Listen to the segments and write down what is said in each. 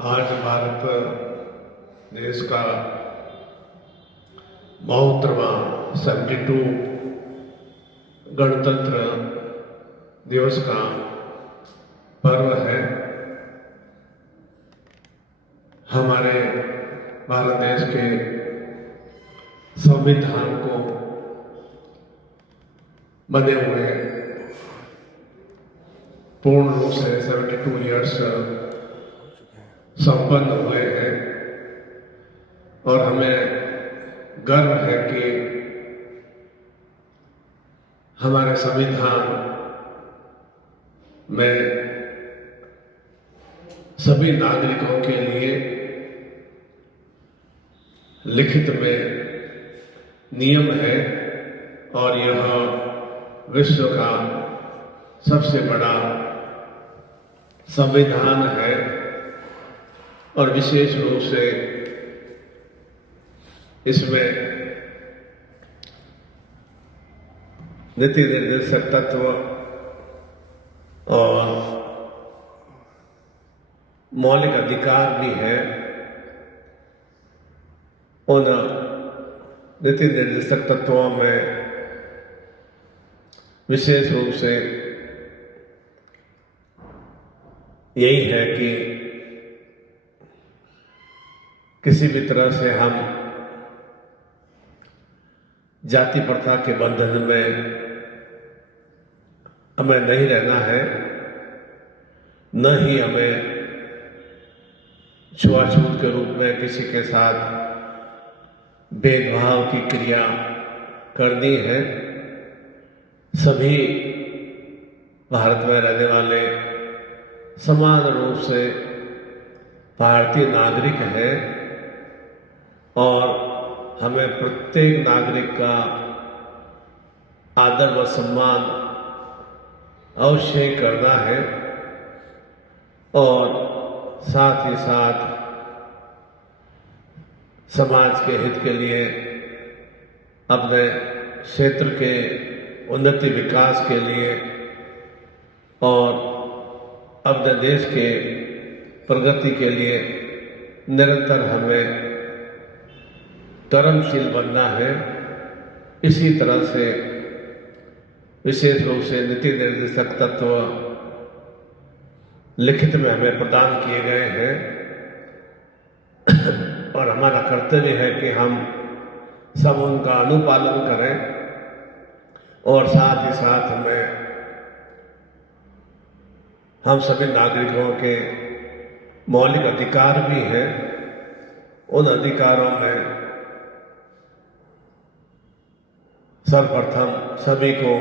आज भारत देश का 72वां 72 गणतंत्र दिवस का पर्व है। हमारे भारत देश के संविधान को बने हुए पूर्ण रूप से 72 ईयर्स संपन्न हुए हैं और हमें गर्व है कि हमारे संविधान में सभी नागरिकों के लिए लिखित में नियम है और यह विश्व का सबसे बड़ा संविधान है और विशेष रूप से इसमें नीति निर्देशक तत्व और मौलिक अधिकार भी है। उन नीति निर्देशक तत्वों में विशेष रूप से यही है कि किसी भी तरह से हम जाति प्रथा के बंधन में हमें नहीं रहना है, न ही हमें छुआछूत के रूप में किसी के साथ भेदभाव की क्रिया करनी है। सभी भारत में रहने वाले समान रूप से भारतीय नागरिक हैं और हमें प्रत्येक नागरिक का आदर व सम्मान अवश्य करना है और साथ ही साथ समाज के हित के लिए अपने क्षेत्र के उन्नति विकास के लिए और अपने देश के प्रगति के लिए निरंतर हमें कर्मशील बनना है। इसी तरह से विशेष रूप से नीति निर्देशक तत्व लिखित में हमें प्रदान किए गए हैं और हमारा कर्तव्य है कि हम सब उनका अनुपालन करें और साथ ही साथ हम सभी नागरिकों के मौलिक अधिकार भी हैं। उन अधिकारों में सर्वप्रथम सभी को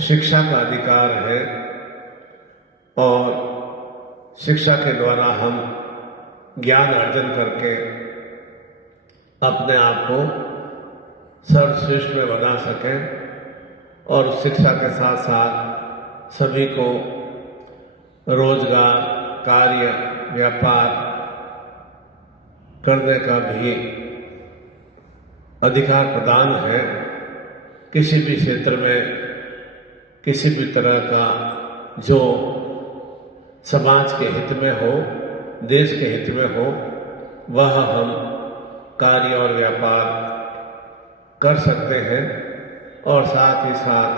शिक्षा का अधिकार है और शिक्षा के द्वारा हम ज्ञान अर्जन करके अपने आप को सर्वश्रेष्ठ में बना सकें और शिक्षा के साथ साथ सभी को रोजगार, कार्य, व्यापार करने का भी अधिकार प्रदान है। किसी भी क्षेत्र में किसी भी तरह का जो समाज के हित में हो, देश के हित में हो, वह हम कार्य और व्यापार कर सकते हैं और साथ ही साथ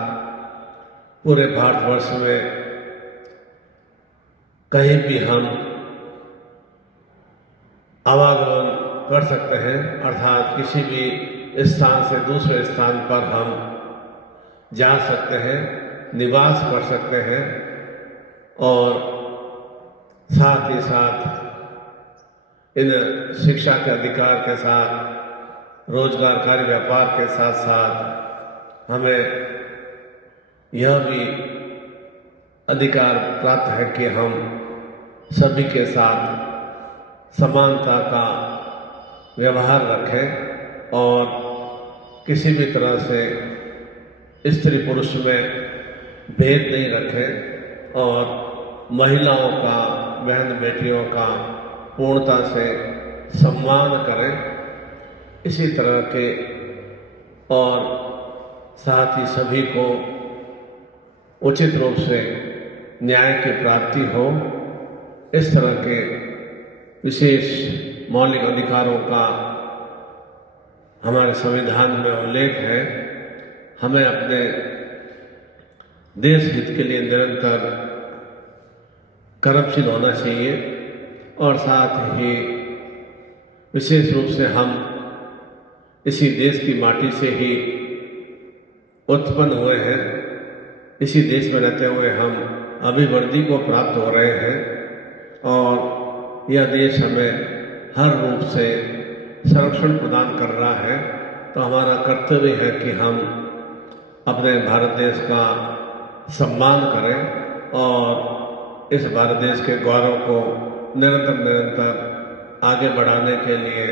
पूरे भारतवर्ष में कहीं भी हम आवागमन कर सकते हैं, अर्थात किसी भी स्थान से दूसरे स्थान पर हम जा सकते हैं, निवास कर सकते हैं और साथ ही साथ इन शिक्षा के अधिकार के साथ रोजगार, कार्य, व्यापार के साथ साथ हमें यह भी अधिकार प्राप्त है कि हम सभी के साथ समानता का व्यवहार रखें और किसी भी तरह से स्त्री पुरुष में भेद नहीं रखें और महिलाओं का, बहन बेटियों का पूर्णता से सम्मान करें। इसी तरह के और साथ ही सभी को उचित रूप से न्याय की प्राप्ति हो, इस तरह के विशेष मौलिक अधिकारों का हमारे संविधान में उल्लेख है। हमें अपने देश हित के लिए निरंतर कर्मशील होना चाहिए और साथ ही विशेष रूप से हम इसी देश की माटी से ही उत्पन्न हुए हैं। इसी देश में रहते हुए हम अभिवृद्धि को प्राप्त हो रहे हैं और यह देश हमें हर रूप से संरक्षण प्रदान कर रहा है। तो हमारा कर्तव्य है कि हम अपने भारत देश का सम्मान करें और इस भारत देश के गौरव को निरंतर आगे बढ़ाने के लिए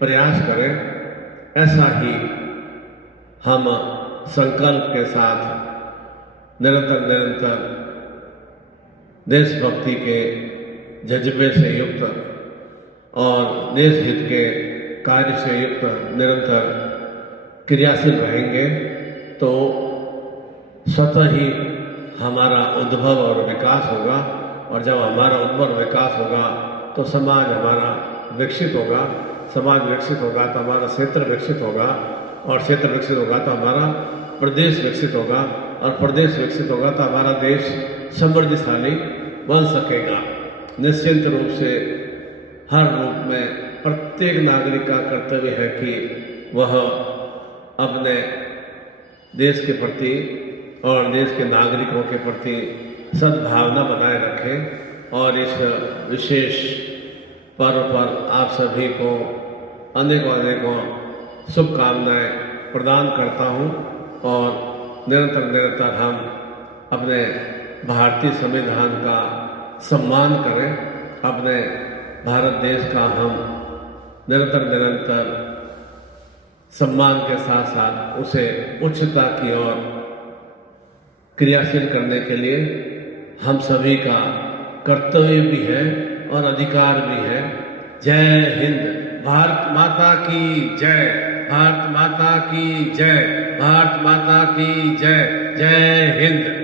प्रयास करें। ऐसा ही हम संकल्प के साथ निरंतर देशभक्ति के जज्बे से युक्त और देश हित के कार्य से युक्त निरंतर क्रियाशील रहेंगे तो स्वतः ही हमारा उद्भव और विकास होगा। और जब हमारा उद्भव और विकास होगा तो समाज हमारा विकसित होगा। समाज विकसित होगा तो हमारा क्षेत्र विकसित होगा और क्षेत्र विकसित होगा तो हमारा प्रदेश विकसित होगा और प्रदेश विकसित होगा तो हमारा देश समृद्धिशाली बन सकेगा। निश्चित रूप से हर रूप में प्रत्येक नागरिक का कर्तव्य है कि वह अपने देश के प्रति और देश के नागरिकों के प्रति सद्भावना बनाए रखें। और इस विशेष पर्व पर आप सभी को अनेकों शुभकामनाएं प्रदान करता हूं और निरंतर हम अपने भारतीय संविधान का सम्मान करें। अपने भारत देश का हम निरंतर सम्मान के साथ साथ उसे उच्चता की ओर क्रियाशील करने के लिए हम सभी का कर्तव्य भी है और अधिकार भी है। जय हिंद, भारत माता की जय, भारत माता की जय, भारत माता की जय। जय हिंद।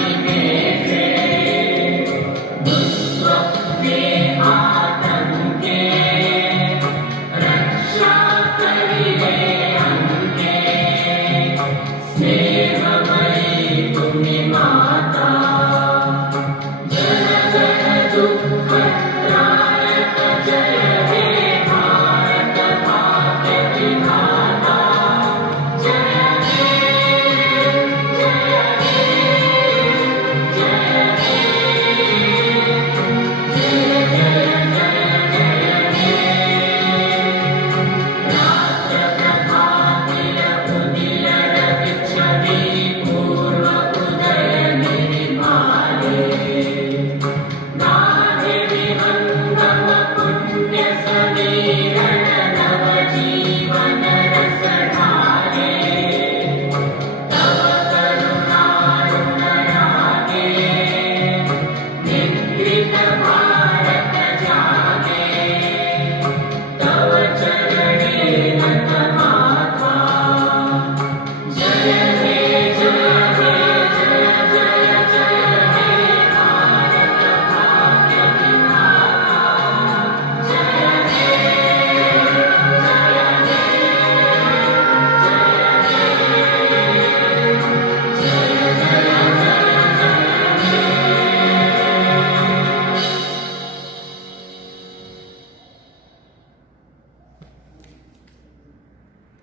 पानी में